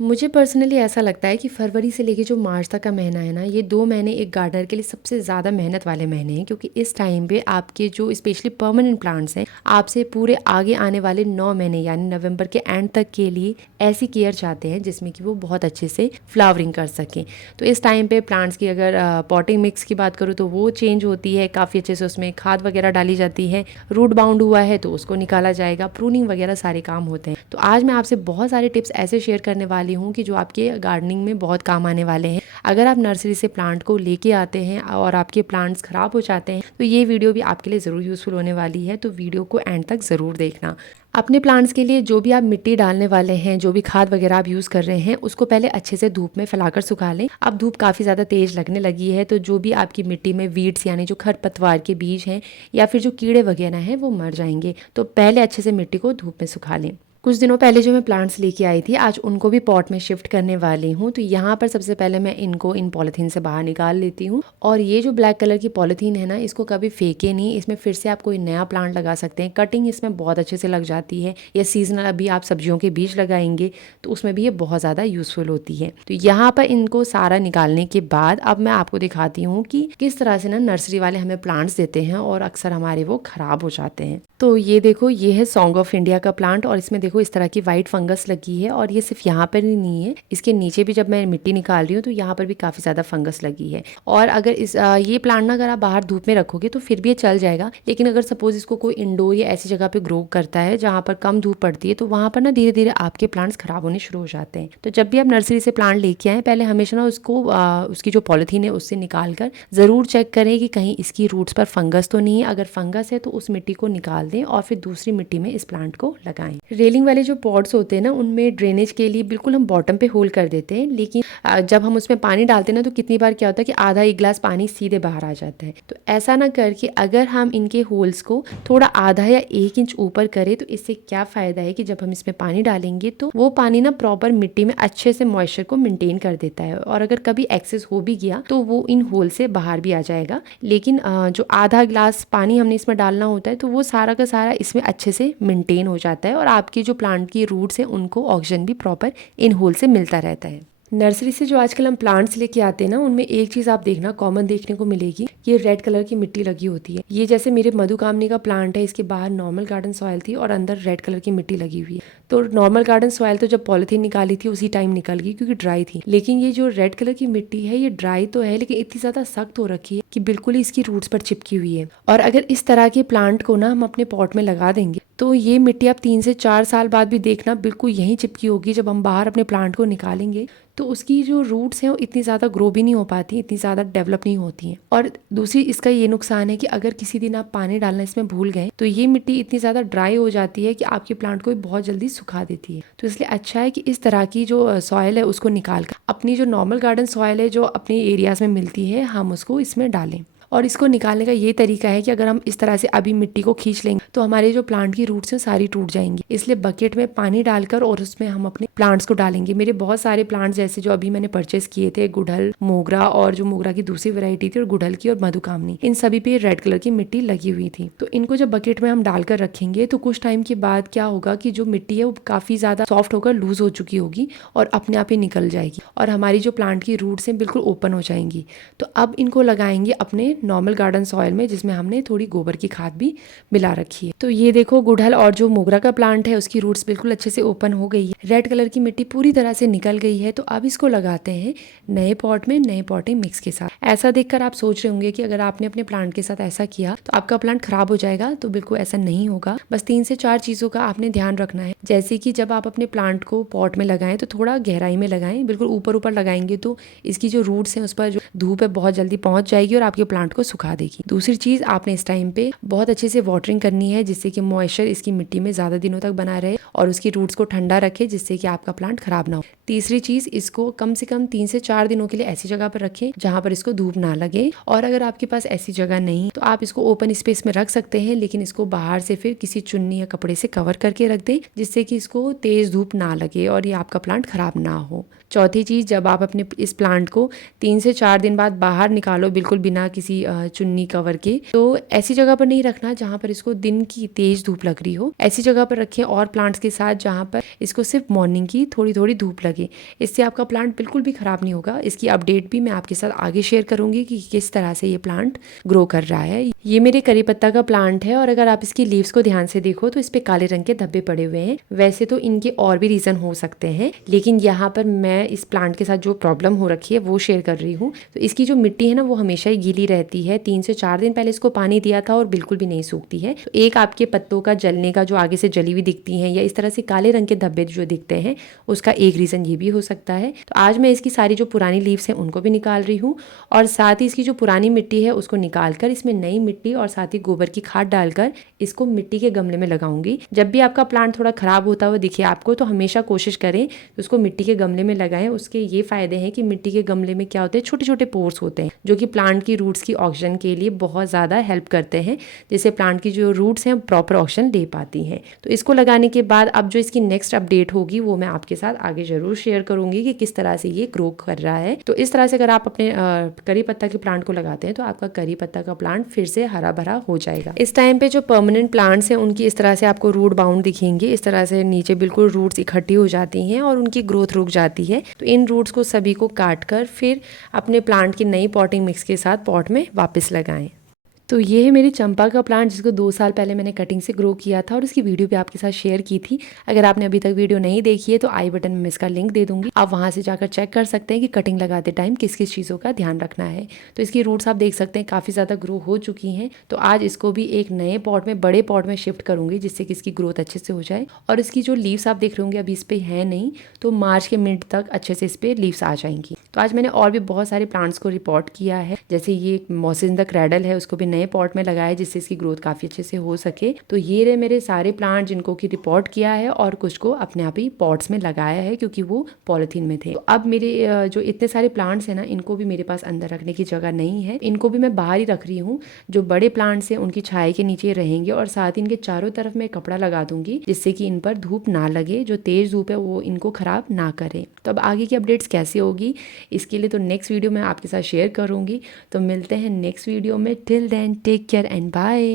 मुझे पर्सनली ऐसा लगता है कि फरवरी से लेके जो मार्च तक का महीना है ना, ये 2 महीने एक गार्डनर के लिए सबसे ज़्यादा मेहनत वाले महीने हैं, क्योंकि इस टाइम पे आपके जो स्पेशली परमानेंट प्लांट्स हैं, आपसे पूरे आगे आने वाले 9 महीने यानी नवंबर के एंड तक के लिए ऐसी केयर चाहते हैं जिसमें कि वो बहुत अच्छे से फ्लावरिंग कर सकें। तो इस टाइम पे प्लांट्स की अगर पॉटिंग मिक्स की बात करूँ तो वो चेंज होती है, काफ़ी अच्छे से उसमें खाद वगैरह डाली जाती है। रूट बाउंड हुआ है तो उसको निकाला जाएगा, प्रूनिंग वगैरह सारे काम होते हैं। तो आज मैं आपसे बहुत सारे टिप्स ऐसे शेयर करने वाली हूँ कि जो आपके गार्डनिंग में बहुत काम आने वाले हैं। अगर आप नर्सरी से प्लांट को लेके आते हैं और आपके प्लांट्स खराब हो जाते हैं तो ये वीडियो भी आपके लिए ज़रूर यूज़फुल होने वाली है, तो वीडियो को एंड तक ज़रूर देखना। अपने प्लांट्स के लिए जो भी आप मिट्टी डालने वाले हैं, जो भी खाद वगैरह आप यूज़ कर रहे हैं, उसको पहले अच्छे से धूप में फैलाकर सुखा लें। अब धूप काफ़ी ज़्यादा तेज़ लगने लगी है तो जो भी आपकी मिट्टी में वीड्स यानी जो खरपतवार के बीज हैं या फिर जो कीड़े वगैरह हैं वो मर जाएंगे। तो पहले अच्छे से मिट्टी को धूप में सुखा लें। कुछ दिनों पहले जो मैं प्लांट्स लेके आई थी, आज उनको भी पॉट में शिफ्ट करने वाली हूँ। तो यहाँ पर सबसे पहले मैं इनको इन पॉलीथीन से बाहर निकाल लेती हूँ। और ये जो ब्लैक कलर की पॉलीथीन है ना, इसको कभी फेंके नहीं, इसमें फिर से आप कोई नया प्लांट लगा सकते हैं। कटिंग इसमें बहुत अच्छे से लग जाती है, या सीजनल अभी आप सब्जियों के बीज लगाएंगे तो उसमें भी ये बहुत ज़्यादा यूजफुल होती है। तो यहाँ पर इनको सारा निकालने के बाद अब मैं आपको दिखाती हूँ कि किस तरह से ना नर्सरी वाले हमें प्लांट्स देते हैं और अक्सर हमारे वो खराब हो जाते हैं। तो ये देखो, ये है सॉन्ग ऑफ इंडिया का प्लांट और इसमें देखो इस तरह की वाइट फंगस लगी है। और ये सिर्फ यहाँ पर ही नहीं है, इसके नीचे भी जब मैं मिट्टी निकाल रही हूँ तो यहाँ पर भी काफ़ी ज़्यादा फंगस लगी है। और अगर ये प्लांट ना अगर आप बाहर धूप में रखोगे तो फिर भी ये चल जाएगा, लेकिन अगर सपोज इसको कोई इंडोर या ऐसी जगह पे ग्रो करता है जहाँ पर कम धूप पड़ती है तो वहाँ पर ना धीरे धीरे आपके प्लांट्स खराब होने शुरू हो जाते हैं। तो जब भी आप नर्सरी से प्लांट लेके आए, पहले हमेशा ना उसको उसकी जो पॉलिथीन है उससे निकाल कर ज़रूर चेक करें कि कहीं इसकी रूट्स पर फंगस तो नहीं है। अगर फंगस है तो उस मिट्टी को निकाल दें और फिर दूसरी मिट्टी में इस प्लांट को लगाएं। रेलिंग वाले जो पॉट्स होते हैं ना, उनमें ड्रेनेज के लिए बिल्कुल हम बॉटम पे होल कर देते हैं, लेकिन जब हम उसमें पानी डालते हैं ना तो कितनी बार क्या होता है कि आधा एक गिलास पानी सीधे बाहर आ जाता है। तो ऐसा ना करके अगर हम इनके होल्स को थोड़ा आधा या 1 इंच ऊपर करें तो इससे क्या फ़ायदा है कि जब हम इसमें पानी डालेंगे तो वो पानी ना प्रॉपर मिट्टी में अच्छे से मॉइस्चर को मेंटेन कर देता है, और अगर कभी एक्सेस हो भी गया तो वो इन होल से बाहर भी आ जाएगा। लेकिन जो आधा गिलास पानी हमने इसमें डालना होता है तो वो सारा का सारा इसमें अच्छे से मेंटेन हो जाता है, और आपकी जो प्लांट की रूट्स हैं उनको ऑक्सीजन भी प्रॉपर इन होल से मिलता रहता है। नर्सरी से जो आजकल हम प्लांट्स लेके आते हैं ना, उनमें एक चीज़ आप देखना कॉमन देखने को मिलेगी, ये रेड कलर की मिट्टी लगी होती है। ये जैसे मेरे मधुकामनी का प्लांट है, इसके बाहर नॉर्मल गार्डन सॉइल थी और अंदर रेड कलर की मिट्टी लगी हुई है। तो नॉर्मल गार्डन सॉइल तो जब पॉलिथीन निकाली थी उसी टाइम निकल गई क्योंकि ड्राई थी, लेकिन ये जो रेड कलर की मिट्टी है ये ड्राई तो है लेकिन इतनी ज़्यादा सख्त हो रखी है कि बिल्कुल ही इसकी रूट्स पर चिपकी हुई है। और अगर इस तरह के प्लांट को ना हम अपने पॉट में लगा देंगे तो ये मिट्टी आप 3 से 4 साल बाद भी देखना बिल्कुल यहीं चिपकी होगी। जब हम बाहर अपने प्लांट को निकालेंगे तो उसकी जो रूट्स हैं वो इतनी ज़्यादा ग्रो भी नहीं हो पाती, इतनी ज़्यादा डेवलप नहीं होती हैं। और दूसरी इसका ये नुकसान है कि अगर किसी दिन आप पानी डालना इसमें भूल गए तो ये मिट्टी इतनी ज़्यादा ड्राई हो जाती है कि आपके प्लांट को बहुत जल्दी सुखा देती है। तो इसलिए अच्छा है कि इस तरह की जो सॉयल है उसको निकाल कर अपनी जो नॉर्मल गार्डन सॉयल है जो अपने एरियाज में मिलती है हम उसको इसमें डालें। और इसको निकालने का ये तरीका है कि अगर हम इस तरह से अभी मिट्टी को खींच लेंगे तो हमारे जो प्लांट की रूट्स हैं सारी टूट जाएंगी। इसलिए बकेट में पानी डालकर और उसमें हम अपने प्लांट्स को डालेंगे। मेरे बहुत सारे प्लांट्स जैसे जो अभी मैंने परचेस किए थे, गुड़हल, मोगरा और जो मोगरा की दूसरी वैरायटी थी और गुड़हल की और मधुकामनी, इन सभी पे रेड कलर की मिट्टी लगी हुई थी। तो इनको जब बकेट में हम डालकर रखेंगे तो कुछ टाइम के बाद क्या होगा कि जो मिट्टी है वो काफी ज्यादा सॉफ्ट होकर लूज हो चुकी होगी और अपने आप ही निकल जाएगी और हमारी जो प्लांट की रूट्स हैं बिल्कुल ओपन हो जाएंगी। तो अब इनको लगाएंगे अपने नॉर्मल गार्डन सॉइल में जिसमें हमने थोड़ी गोबर की खाद भी मिला रखी है। तो ये देखो, गुड़हल और जो मोगरा का प्लांट है उसकी रूट्स बिल्कुल अच्छे से ओपन हो गई है, रेड कलर की मिट्टी पूरी तरह से निकल गई है। तो अब इसको लगाते हैं नए पॉट में, नए पॉटिंग मिक्स के साथ। ऐसा देखकर आप सोच रहे होंगे कि अगर आपने अपने प्लांट के साथ ऐसा किया तो आपका प्लांट खराब हो जाएगा, तो बिल्कुल ऐसा नहीं होगा। बस 3 से 4 चीजों का आपने ध्यान रखना है, जैसे कि जब आप अपने प्लांट को पॉट में लगाएं तो थोड़ा गहराई में लगाएं। बिल्कुल ऊपर ऊपर लगाएंगे तो इसकी जो रूट्स हैं उस पर जो धूप है बहुत जल्दी पहुंच जाएगी और आपके प्लांट को सुखा देगी। दूसरी चीज, आपने इस टाइम पे बहुत अच्छे से वाटरिंग करनी है जिससे कि मॉइस्चर इसकी मिट्टी में ज्यादा दिनों तक बना रहे और उसकी रूट्स को ठंडा रखे जिससे कि आपका प्लांट खराब ना हो। तीसरी चीज, इसको कम से कम 3 से 4 दिनों के लिए ऐसी जगह पर रखें जहां पर इसको धूप ना लगे। और अगर आपके पास ऐसी जगह नहीं तो आप इसको ओपन स्पेस में रख सकते हैं, लेकिन इसको बाहर से फिर किसी चुन्नी या कपड़े से कवर करके रख दें जिससे कि इसको तेज धूप ना लगे और ये आपका प्लांट खराब ना हो। चौथी चीज, जब आप अपने इस प्लांट को 3 से 4 दिन बाद बाहर निकालो बिल्कुल बिना किसी सी चुन्नी कवर के। तो ऐसी जगह पर नहीं रखना जहाँ पर इसको दिन की तेज धूप लग रही हो, ऐसी जगह पर रखें और प्लांट्स के साथ जहाँ पर इसको सिर्फ मॉर्निंग की थोड़ी थोड़ी धूप लगे। इससे आपका प्लांट बिल्कुल भी ख़राब नहीं होगा। इसकी अपडेट भी मैं आपके साथ आगे शेयर करूँगी कि किस तरह से ये प्लांट ग्रो कर रहा है। ये मेरे करी पत्ता का प्लांट है और अगर आप इसकी लीव्स को ध्यान से देखो तो इस पे काले रंग के धब्बे पड़े हुए हैं। वैसे तो इनके और भी रीज़न हो सकते हैं, लेकिन यहाँ पर मैं इस प्लांट के साथ जो प्रॉब्लम हो रखी है वो शेयर कर रही हूँ। तो इसकी जो मिट्टी है ना वो हमेशा ही गीली रहती है। 3 से 4 दिन पहले इसको पानी दिया था और बिल्कुल भी नहीं सूखती है। तो एक आपके पत्तों का जलने का, जो आगे से जली हुई दिखती हैं या इस तरह से काले रंग के धब्बे जो दिखते हैं, उसका एक रीज़न ये भी हो सकता है। तो आज मैं इसकी सारी जो पुरानी लीव्स हैं उनको भी निकाल रही हूँ और साथ ही इसकी जो पुरानी मिट्टी है उसको निकाल कर इसमें नई मिट्टी और साथ ही गोबर की खाद डालकर इसको मिट्टी के गमले में लगाऊंगी। जब भी आपका प्लांट थोड़ा खराब होता हुआ दिखे आपको तो हमेशा कोशिश करें उसको मिट्टी के गमले में लगाएं। उसके ये फायदे हैं कि मिट्टी के गमले में क्या होते हैं, छोटे छोटे पोर्स होते हैं जो कि प्लांट की रूट्स की ऑक्सीजन के लिए बहुत ज़्यादा हेल्प करते हैं, जिससे प्लांट की जो रूट्स हैं प्रॉपर ऑक्सीजन ले पाती हैं। तो इसको लगाने के बाद अब जो इसकी नेक्स्ट अपडेट होगी वो मैं आपके साथ आगे जरूर शेयर करूंगी कि किस तरह से ये ग्रो कर रहा है। तो इस तरह से अगर आप अपने करी पत्ता के प्लांट को लगाते हैं तो आपका करी पत्ता का प्लांट फिर से हरा भरा हो जाएगा। इस टाइम पे जो परमानेंट प्लांट्स हैं उनकी इस तरह से आपको रूट बाउंड दिखेंगे। इस तरह से नीचे बिल्कुल रूट्स इकट्ठी हो जाती हैं और उनकी ग्रोथ रुक जाती है। तो इन रूट्स को सभी को काट कर फिर अपने प्लांट की नई पॉटिंग मिक्स के साथ पॉट में वापस लगाएं। तो ये है मेरी चंपा का प्लांट जिसको 2 साल पहले मैंने कटिंग से ग्रो किया था और इसकी वीडियो भी आपके साथ शेयर की थी। अगर आपने अभी तक वीडियो नहीं देखी है तो आई बटन में इसका लिंक दे दूंगी, आप वहां से जाकर चेक कर सकते हैं कि कटिंग लगाते टाइम किस किस चीज़ों का ध्यान रखना है। तो इसकी रूट्स आप देख सकते हैं काफ़ी ज़्यादा ग्रो हो चुकी हैं। तो आज इसको भी एक नए पॉट में, बड़े पॉट में शिफ्ट करूँगी जिससे कि इसकी ग्रोथ अच्छे से हो जाए। और इसकी जो लीव्स आप देख रहे होंगे अभी इस पर है नहीं, तो मार्च के मिड तक अच्छे से इस पर लीव्स आ जाएंगी। तो आज मैंने और भी बहुत सारे प्लांट्स को रिपोर्ट किया है, जैसे ये मॉसिस इन द क्रैडल है, उसको भी नए पॉट में लगाया जिससे इसकी ग्रोथ काफ़ी अच्छे से हो सके। तो ये रहे मेरे सारे प्लांट जिनको कि रिपोर्ट किया है और कुछ को अपने आप ही पॉट्स में लगाया है क्योंकि वो पॉलिथीन में थे। तो अब मेरे जो इतने सारे प्लांट्स हैं ना इनको भी मेरे पास अंदर रखने की जगह नहीं है, इनको भी मैं बाहर ही रख रही हूँ। जो बड़े प्लांट्स हैं उनकी छाया के नीचे रहेंगे और साथ ही इनके चारों तरफ मैं कपड़ा लगा दूंगी जिससे कि इन पर धूप ना लगे, जो तेज धूप है वो इनको खराब ना करे। तो अब आगे की अपडेट्स कैसे होगी इसके लिए तो नेक्स्ट वीडियो में आपके साथ शेयर करूंगी। तो मिलते हैं नेक्स्ट वीडियो में। Till then take care and bye.